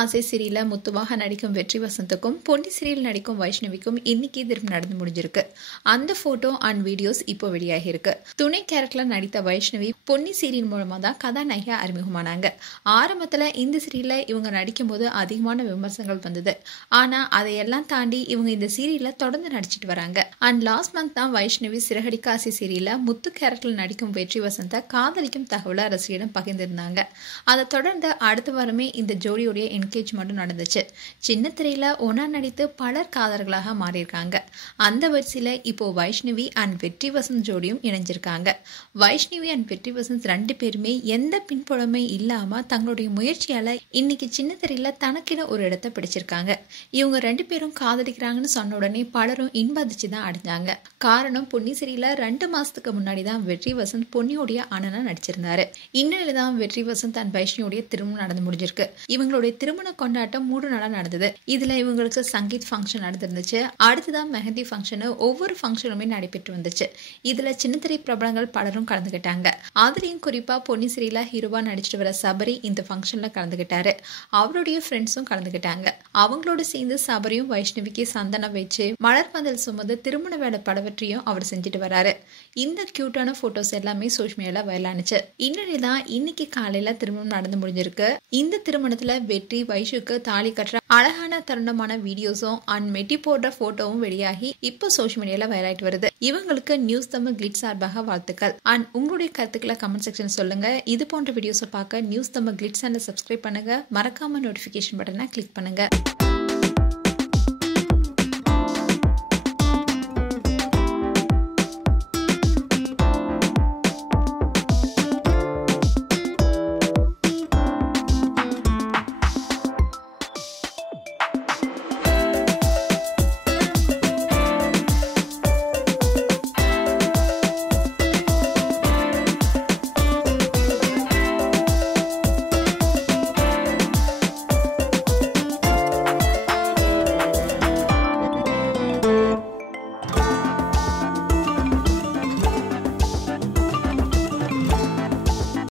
ஆசை சீரியல்ல முத்துவாக நடிக்கும் வெற்றி வசந்துக்கும் பொன்னி சீரியல் நடிக்கும் வைஷ்ணவிக்கும் இன்னைக்கு திரும்ப நடந்து முடிஞ்சிருக்கு. அந்த போட்டோ அண்ட் வீடியோஸ் இப்போ வெளியாகி இருக்கு. துணை கேரக்டர்ல நடித்த வைஷ்ணவி பொன்னி சீரியல் மூலமா தான் கதாநாயகியா அறிமுகமானாங்க. ஆரம்பத்துல இந்த சீரியல்ல இவங்க நடிக்கும் போது அதிகமான விமர்சனங்கள் வந்தது. ஆனா அதையெல்லாம் தாண்டி இவங்க இந்த சீரியல்ல தொடர்ந்து நடிச்சிட்டு வராங்க. அண்ட் லாஸ்ட் மந்த் தான் வைஷ்ணவி சிறகடிக்க ஆசை சீரியல்ல முத்து கேரக்டர்ல நடிக்கும் வெற்றி வசந்த காதலிக்கும் தகவலை ரசிகரிடம் பகிர்ந்திருந்தாங்க. அதை தொடர்ந்து அடுத்த வாரமே இந்த ஜோடியோடைய என்கேஜ்மெண்ட்டும் நடந்துச்சு. சின்ன திரையில ஒன்னா நடித்து பலர் காதலர்களாக மாறியிருக்காங்க. அந்த வரிசையில இப்போ வைஷ்ணவி அண்ட் வெற்றி வசந்த் ஜோடியும் இணைஞ்சிருக்காங்க. வைஷ்ணவி அண்ட் வெற்றி வசந்த் ரெண்டு பேருமே எந்த பின்புலமே இல்லாம தங்களுடைய முயற்சியால இன்னைக்கு சின்ன திரையில தனக்கென ஒரு இடத்தை பிடிச்சிருக்காங்க. இவங்க ரெண்டு பேரும் காதலிக்கிறாங்கன்னு சொன்ன உடனே பலரும் இன்பதிச்சு தான் அடைஞ்சாங்க. காரணம் பொன்னி சீரியல்ல 2 மாசத்துக்கு முன்னாடி தான் வெற்றி வசந்த் பொன்னியோடைய அண்ணனா நடிச்சிருந்தாரு. இந்நிலையில தான் வெற்றி வசந்த் அண்ட் வைஷ்ணவியோடைய திருமணம் நடந்து முடிஞ்சிருக்கு. இவங்களுடைய திருமண கொண்டாட்டம் 3 நாளா நடந்தது. இதுல இவங்களுக்கு சங்கீத் ஃபங்க்ஷன் நடந்திருந்துச்சு. அடுத்ததான் மெஹந்தி ஃபங்க்ஷன், ஒவ்வொரு ஃபங்க்ஷனுமே நடைபெற்று வந்துச்சு. இதுல சின்னத்திரை பிரபலங்கள் பலரும் கலந்துகிட்டாங்க. அதுலயும் குறிப்பா பொன்னி சீரியல்ல ஹீரோவா நடிச்சிட்டு வர சபரி இந்த ஃபங்க்ஷன்ல கலந்துகிட்டாரு. அவருடைய ஃப்ரெண்ட்ஸும் கலந்துகிட்டாங்க. அவங்களோட சேர்ந்து சபரியும் வைஷ்ணவிக்கு சந்தனம் வச்சு மலர் பந்தல் சுமந்து திருமண வேலை பலவற்றையும் அவர் செஞ்சுட்டு வராரு. இந்த கியூட்டான போட்டோஸ் எல்லாமே சோஷியல் மீடியால வைரலானுச்சு. இந்நிலைதான் இன்னைக்கு காலையில திருமணம் நடந்து முடிஞ்சிருக்கு. இந்த திருமணத்துல வெற்றி வைஷுக்கு தாலி கட்டுற அழகான தருணமான வீடியோஸும் அண்ட் மெட்டி போடுற போட்டோவும் வெளியாகி இப்போ சோஷியல் மீடியால வைரலாயிட்டு வருது. இவங்களுக்கு நியூஸ் தமிழ் கிளிட்ஸ் சார்பாக வாழ்த்துக்கள். அண்ட் உங்களுடைய கருத்துக்களை கமெண்ட் செக்ஷன் சொல்லுங்க. இது போன்ற வீடியோஸை பார்க்க நியூஸ் தமிழ் கிளிட்ஸ் சேனலை சப்ஸ்கிரைப் பண்ணுங்க. மறக்காம நோட்டிபிகேஷன் பட்டனை கிளிக் பண்ணுங்க.